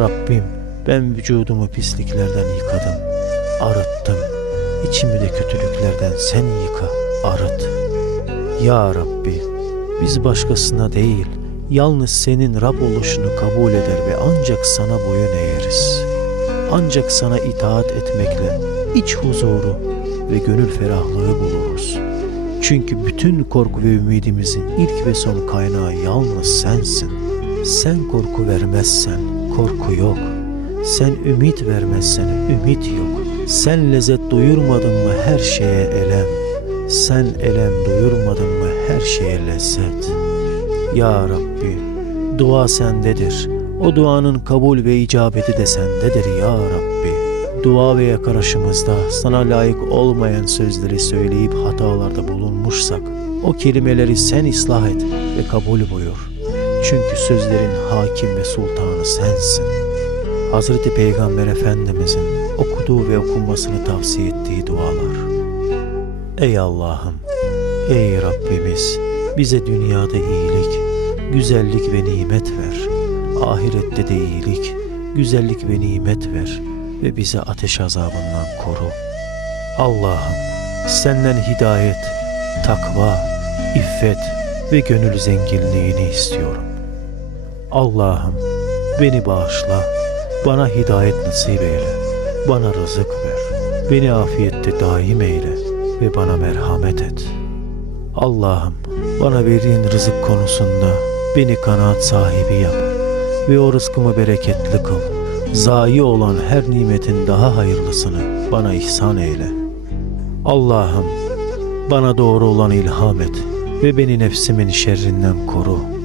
Rabbim ben vücudumu pisliklerden yıkadım, arıttım. İçimi de kötülüklerden sen yıka, arıt. Ya Rabbi, biz başkasına değil, yalnız senin Rab oluşunu kabul eder ve ancak sana boyun eğeriz. Ancak sana itaat etmekle iç huzuru ve gönül ferahlığı buluruz. Çünkü bütün korku ve ümidimizin ilk ve son kaynağı yalnız sensin. Sen korku vermezsen korku yok. Sen ümit vermezsen ümit yok. Sen lezzet duyurmadın mı her şeye elem. Sen elem duyurmadın mı her şeye lezzet. Ya Rabbi, dua sendedir. O duanın kabul ve icabeti de sendedir ya Rabbi. Dua ve yakarışımızda sana layık olmayan sözleri söyleyip hatalarda bulunmuşsak, o kelimeleri sen ıslah et ve kabul buyur. Çünkü sözlerin hakim ve sultanı sensin. Hazreti Peygamber Efendimizin okuduğu ve okunmasını tavsiye ettiği dualar. Ey Allah'ım, ey Rabbimiz, bize dünyada iyilik, güzellik ve nimet ver. Ahirette de iyilik, güzellik ve nimet ver ve bizi ateş azabından koru. Allah'ım, senden hidayet, takva, iffet ve gönül zenginliğini istiyorum. Allah'ım, beni bağışla, bana hidayet nasip eyle, bana rızık ver, beni afiyette daim eyle ve bana merhamet et. Allah'ım bana verdiğin rızık konusunda beni kanaat sahibi yap ve o rızkımı bereketli kıl. Zayi olan her nimetin daha hayırlısını bana ihsan eyle. Allah'ım bana doğru olan ilham et ve beni nefsimin şerrinden koru.